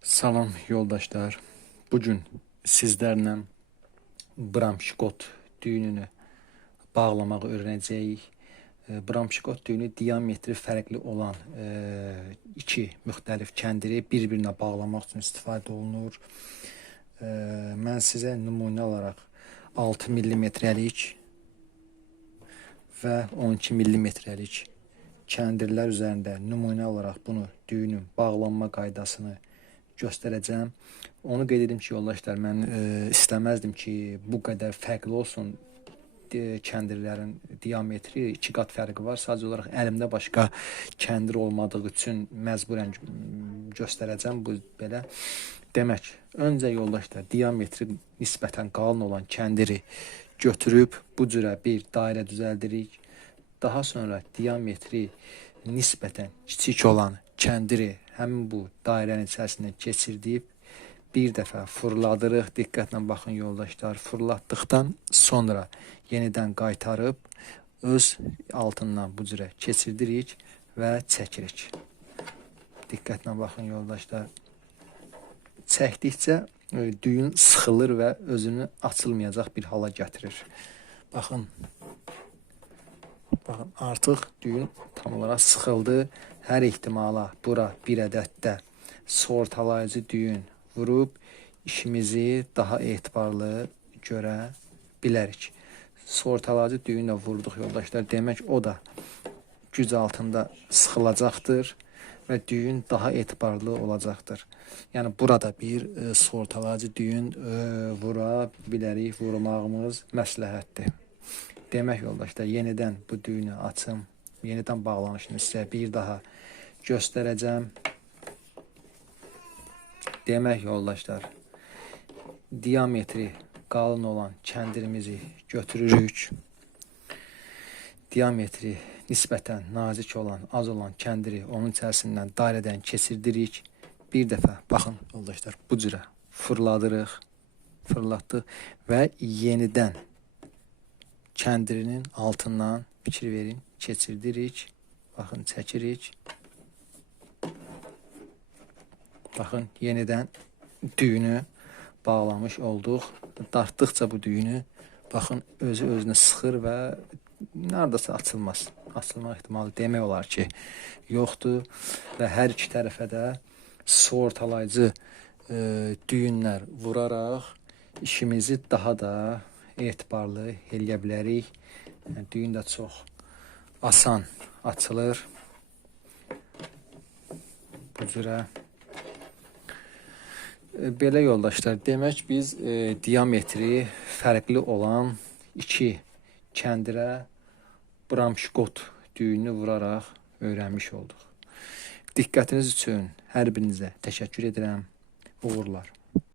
Salam yoldaşlar. Bugün sizlərlə Bramşkot düyününü bağlamağı öyrənəcəyik. E, Bramşkot düyünü diametri fərqli olan e, iki müxtəlif kəndiri bir-birinə bağlamaq üçün istifadə olunur. E, mən sizə nümunə olaraq 6 millimetrəlik və 12 millimetrəlik kəndirlər üzərində nümunə olaraq bunu düyünün bağlanma qaydasını göstərəcəm. Onu qeyd edim ki, yoldaşlar, mən e, istəməzdim ki, bu qədər fərqli olsun e, kəndirlərin diametri iki qat fərqi var. Sadəcə olaraq əlimdə başqa kəndir olmadığı üçün məcburən göstərəcəm bu belə. Demək, öncə yoldaşlar diametri nisbətən qalın olan kəndiri götürüb bu cürə bir dairə düzəldirik. Daha sonra diametri nisbətən kiçik olan kəndiri həmin bu dairənin içərisindən keçirdib bir dəfə fırladırıq. Diqqətlə baxın yoldaşlar. Fırlatdıqdan sonra yenidən qaytarıb öz altından bu cürə keçirdirik və çəkirik. Diqqətlə baxın yoldaşlar. Çəkdikcə e, düyün sıxılır və özünü açılmayacaq bir hala gətirir. Baxın. Baxın, artıq düyün tam olaraq sıxıldı. Hər ehtimala bura bir ədəddə sortalayıcı düyün vurub işimizi daha etibarlı görə bilərik. Sortalayıcı düyünlə vurduq yoldaşlar. Demək o da güc altında sıxılacaqdır və düyün daha etibarlı olacaqdır. Yəni burada bir e, sortalayıcı düyün e, vura bilərik, vurmağımız məsləhətdir. Demək yoldaşlar, yenidən bu düyünü açım, yenidən bağlanışını sizə bir daha göstərəcəm. Demək yoldaşlar, diametri qalın olan kəndirimizi götürürük. Diametri nisbətən nazik olan, az olan kəndiri onun içərisindən dairədən keçirdirik. Bir dəfə baxın yoldaşlar, bu cürə fırladırıq, fırlatdıq və yenidən kəndirinin altından fikir verin, keçirdirik. Baxın, çəkirik. Baxın, yenidən düyünü bağlamış olduq. Dartdıqca bu düyünü baxın özü özünə sıxır və neredəsə açılmaz. Açılma ehtimalı demək olar ki, yoxdur və hər iki tərəfə də su ortalayıcı e, düyünlər vuraraq işimizi daha da etibarlı eləyə bilərik. Yəni, düyün də çox asan açılır. Bu cürə E, Belə yoldaşlar, demək biz e, diametri fərqli olan iki kəndirə Bramşkot düyünü vuraraq öyrənmiş olduq. Diqqətiniz üçün hər birinizə təşəkkür edirəm. Uğurlar.